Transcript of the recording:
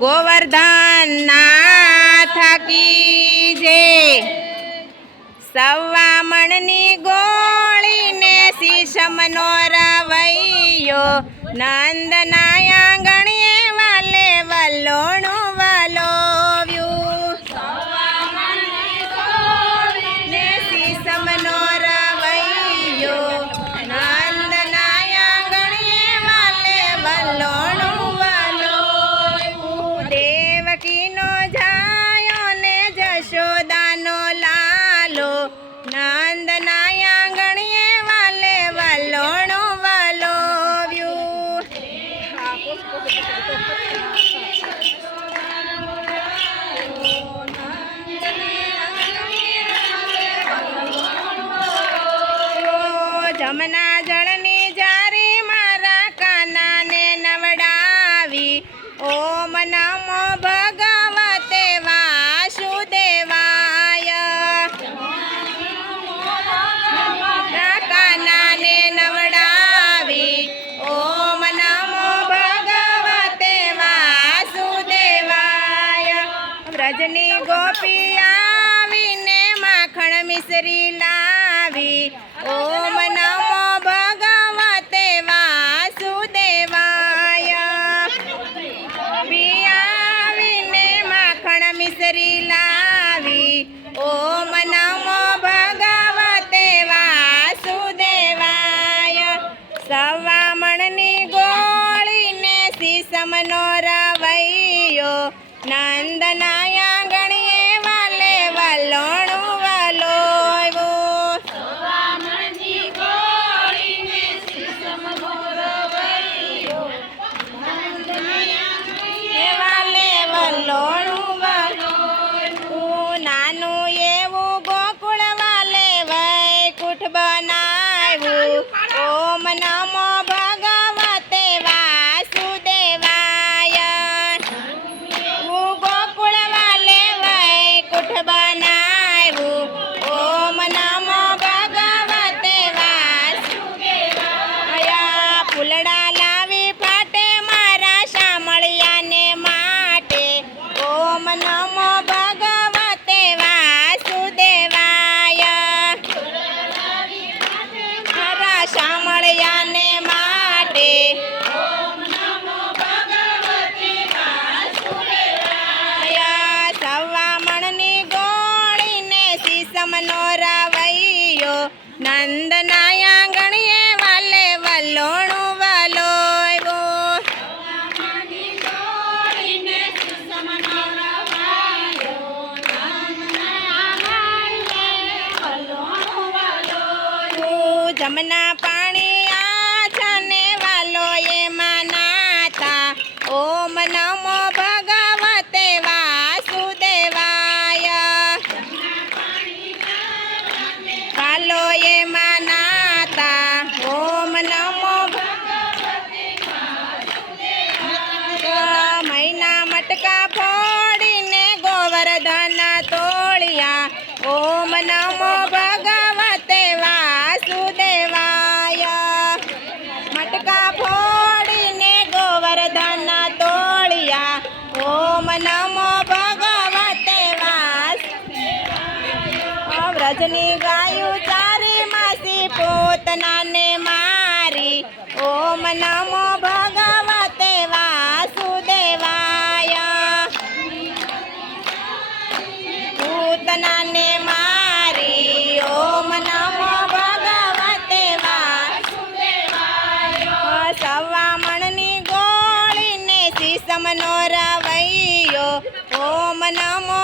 गोवर्धन नाथ की जय। सवा मणनी गोळी ने शीशमनो रवैयो नंदनाया गणिये वाले वलोणु वलोव्यू। सवा मणनी गोळी ने शीशमनो रवैयो नंदनाया गणिये वाले वलोणु वलोव्यू। देवकीनो जायो ने जशोदानो लालो नंदनाया गणिये वाले वलोणु वलोव्यू। जमना जळनी जारी मारा काना ने नवडावी ओम नमो भगवते वासुदेवाय। काना ने नवडावी ओम नमो भगवते वासुदेवाय। व्रजनी गोपी आवीने माखण मिश्री लावी ओम नमो भगवते वासुदेवाय। पियावीने माखण मिश्री लावी ओम नमो भगवते वासुदेवाय। सवा मणनी गोळी ने शीशमनो रवैयो नंदनाया गणिये वाले वलोणु वलोव्यो। सवा मणनी गोळी ने शीशमनो रवैयो नंदनाया गणिये वाले वलोणु वलोव्यो। नानु एवुं गोकुळ वाले वैकुंठ बनाव्युं ओम नमो भगवते वासुदेवाय। गोकुळ वाले वैकुंठ बनाव्युं ओम नमो भगवते वासुदेवाय। फूलड़ा लावी फाटे मारा शामळियाने माटे ओम नमो भगवते वासुदेवाय। मारा शामळियाने माटे ओम नमो भगवते वासुदेवाय। सवा मणनी गोळी ने शीशमनो रवैयो नंदनाया गणिये वाले वलोणु वलोव्यो। जमना पाणी आछाने वालो ये मानाता ओम नमो भगवते वासुदेवाय। वालो ये मानाता ओम नमो भगवते वासुदेवाय। महीना मटका फोड़ीने गोवर्धन तोड़िया ओम नमो भगवते वासुदेवाय। मटका फोड़ीने गोवर्धन तोड़िया ओम नमो भगवते वासुदेवाय। व्रजनी गायु चारी मासी पोतना ने मारी ओम नमो भगवते वासुदेवाय। पूतना ने मारी ओम नमो भगवते वासुदेवाय। सवा मणनी गोळी ने शीशमनो रवैयो ओम नमो